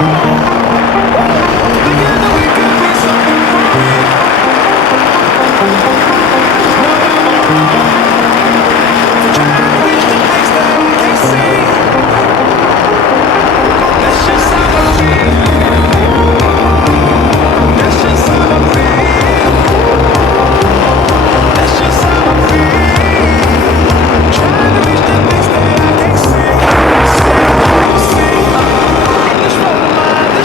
Together we could be something for trying to reach the place that I can't see. That's just how I feel. That's just how I feel. That's just how I feel. Trying to reach the place that I can't see. See. In this world of mine.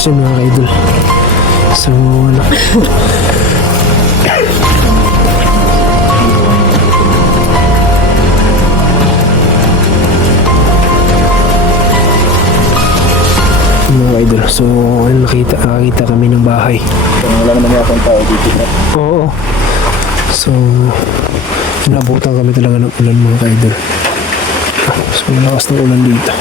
Siya mga ka-idol. So, ano. Mga ka-idol. So, ano, nakita kami ng bahay. Wala naman yakang tao dito. Oo. So, nabutan kami talaga ng ulan mga ka-idol. So, malakas ng ulan dito.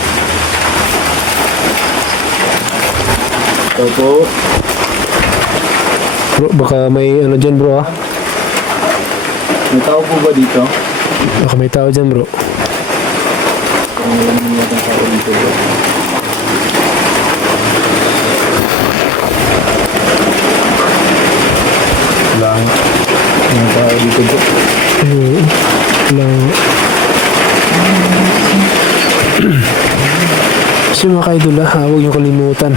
Opo. Bro, baka may ano dyan bro ha? May tao po ba dito? Baka may tao dyan bro. Wala naman yakang tao dito. Lang. May tao dito po. Lang. So mga ka-idol huwag niyo kalimutan.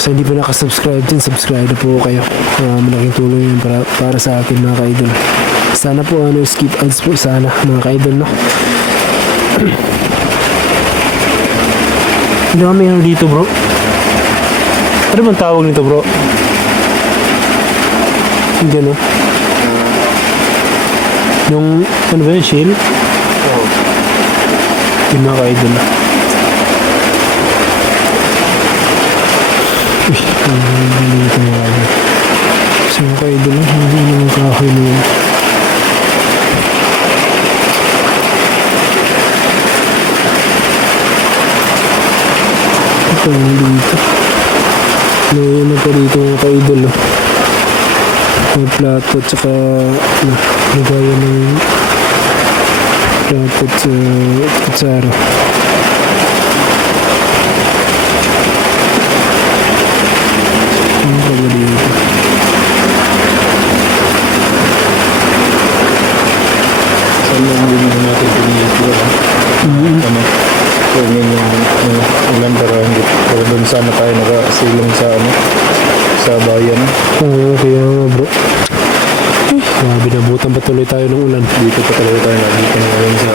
So hindi pa nakasubscribe din, subscribe na po kayo. Malaking tulong yun para sa akin mga ka-idol. Sana po skip ads po sana mga ka-idol no. Hindi kami ano dito bro. Ano bang tawag nito bro? Hindi ano? Yung ano ba yun? Shield? Oo. Yung mga ka-idol na. Uy, hindi ito mga ka-idol. Kasi mga ka-idol na, hindi naman kahoy na yun. Ito yung dito. May ano pa dito mga ka-idol. May plato at saka nagaya ng plato at kutsara. Ano pa ba dito? Saan lang din natin pinili ano? Huwag nyo yung ulan para hindi. Pero doon sana tayo nakasilong sa ano? Sa bayan. Oo, kaya nga bro. Binabutan pa tuloy tayo ng ulan. Dito pa talaga tayo dito na ngayon sa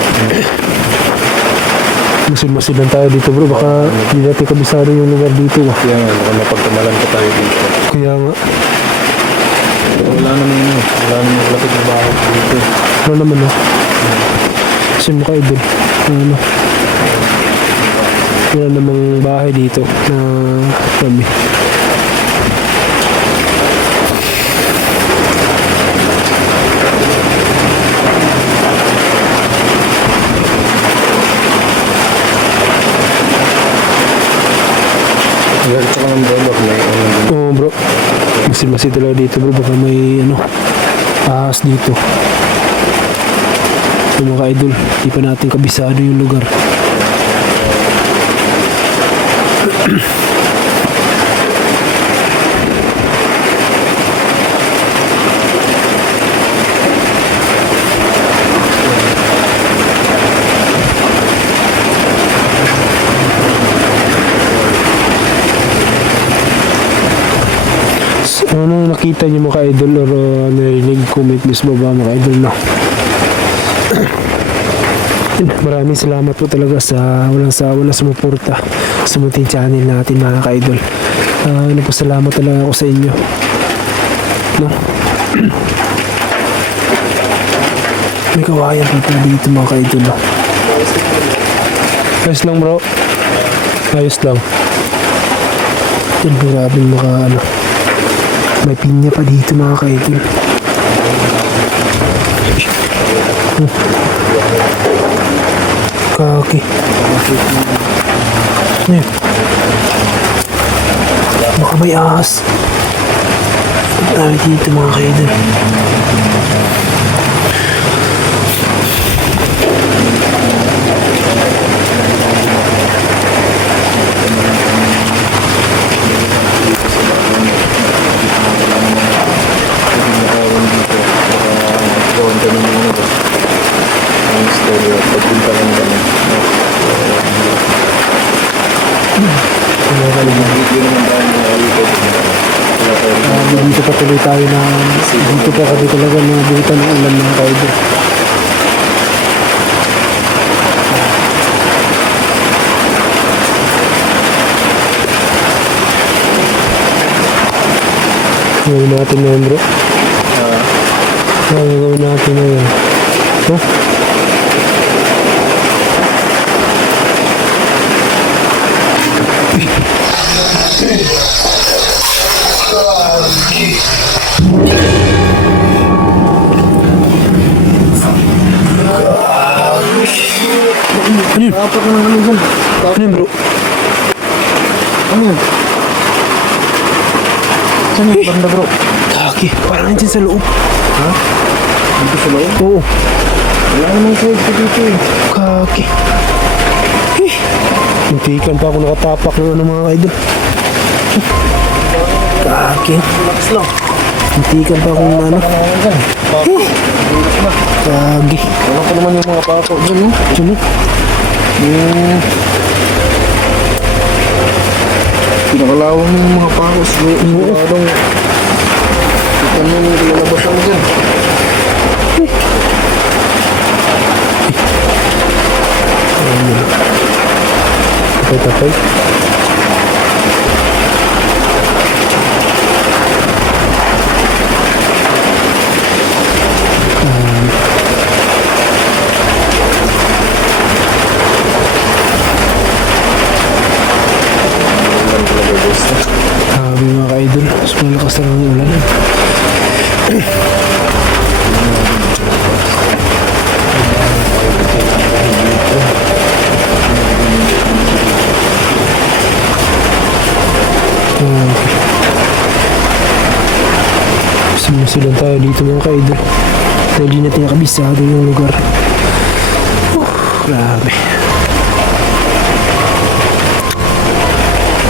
Masid-masid lang tayo dito bro. Baka hindi natin kabisado yung lugar dito. kaya nga baka mapagkamalan pa tayo dito. Kaya nga. Wala naman lapit na bahay dito. Ano naman Kasi mga ka-idol. Ano? Wala namang bahay dito na kami. Galit ka ng bro, baka may ano. Oo bro. Masid-masid talaga dito bro. Baka may ahas dito. So mga ka-idol, di pa natin kabisado yung lugar. So, ano nakita niyo mga ka-idol or narinig, comment please baba mga ka-idol no? Maraming salamat po talaga sa walang sawa na sumuporta sa munting channel natin mga ka-idol. Nagpasalamat talaga ako sa inyo no? May kawayan pa pala dito mga ka-idol no? Ayos lang bro, ayos lang. Grabe may pinya pa dito mga ka-idol. Kaki. Ayan. Baka may ahas. Dito mga ka-idol. Dito pa tuloy tayo dito pa kami talaga nabutan ng ulan mga ka-idol. Gawin natin na yan, bro. Gawin natin na yan. Oh. Ano yun? Dapat na naman dyan. Ano yun, bro? Ano yun? Saan yung banda bro? Kaki, parang nandiyan sa loob. Ha? Dito sa loob? Oo, Wala namang safety dito eh. kaki. Muntikan pa ako nakatapak ng ano mga idol. Kaki. Relax lang. Muntikan pa akong ano. Ano dyan? Pako. Relax na. Kagi. Wala pa naman yung mga pako dyan eh. Diyan o. Pinakalawang yung mga pako. Siguradong kita mo yung lalabasan dyan. Tapay-tapay. Grabe mga ka-idol. Mas malakas na ng ulan. Sumusilan tayo dito mga ka-idol. Dahil di natin nakabisado yung lugar. Grabe.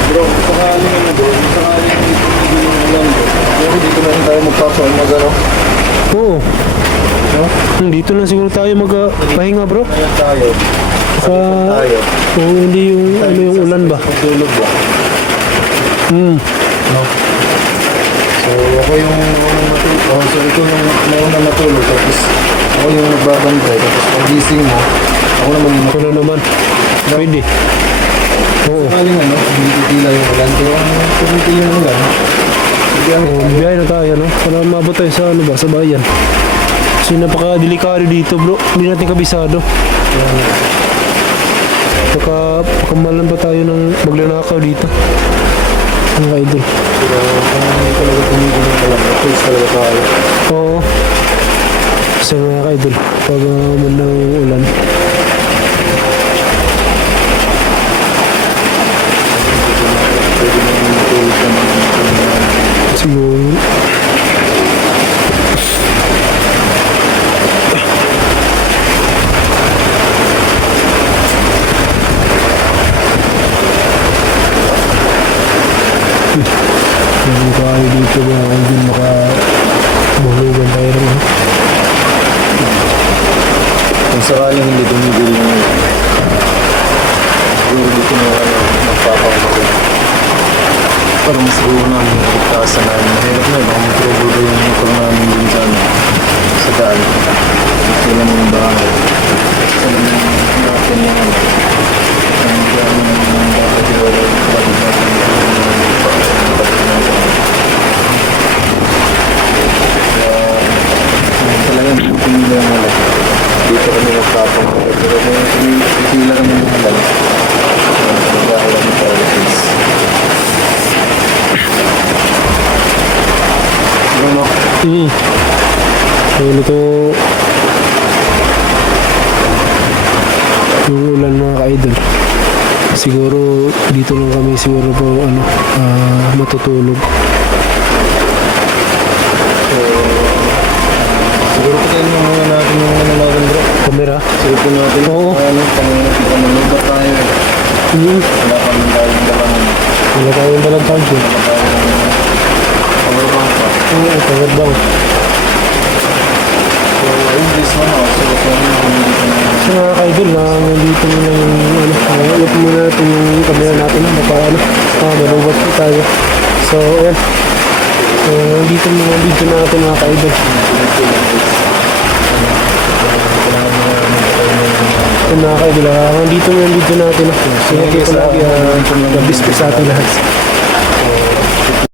Bro, sakali nga bro. Sakali nga dito yung ulan bro. Pero dito na rin tayo magpapaon mag ano. Oo. Dito na siguro tayo magpahinga bro. Ngayon tayo. Sa... Tayo. Oo, hindi yung ano yung ulan ba? Magdulog ba? No? So ako yung unang matulog. Oh, so ikaw yung nauna matulog. Tapos ako yung nagbabantay. Tapos pag gising mo, ako naman yung Ano naman? Pwede. Oo. sakaling ano, hindi titila yung ulan. Kaya ang tumitil yung ulan. Hindi ang Biyahe na tayo, no? Para mabot tayo sa ano ba, sa bayan. Kasi napaka-delikado dito, bro. Hindi natin kabisado. Pakamalan pa tayo ng maglanakaw dito. Ang idol. Pero kung hindi talaga tumigil yung ulan, at least talaga tayo. Oo. Kasi mga idol, pag mandang ulan, Pwede mo yung matulog ka ng siguro. Hindi tayo dito ba hindi makabulugan tayo rin. Kung sakaling hindi tumigil yung ulan, siguro dito na magpapakalit. Para mas siguro namin iligtasan namin. Mahirap na, baka mag-trouble ba yung motor namin din sa, ano, sa daan. Sila mo yung bahay. Sila mo yung natin yung ano. Ang daan yung bahay yung balik natin talaga tumigil yung ulan. Dito kami magpapang. Pero kung tumigil kami yung ulan, magkakalan yung paralysis. Ano? Ayun ito yung ulan mga ka-idol. Siguro dito lang kami siguro po ano matutulog. Siguro patayin mo muna natin yung ano natin bro. Kamera. Silipin natin. Oo. Ano, pang tayo eh. Wala pa naman tayong dalang. Wala tayong dalang charger. Wala tayong power bank pa. Oo, power bank. So, ayun this one ako. So, kung hindi ko na So mga ka-idol, nandito muna yung ilip muna natin yung kamera natin baka malubat po tayo. So ayan, dito muna yung video natin mga ka-idol. So mga ka-idol, dito muna yung video natin. Sige po lagi, God bless po sa ating lahat.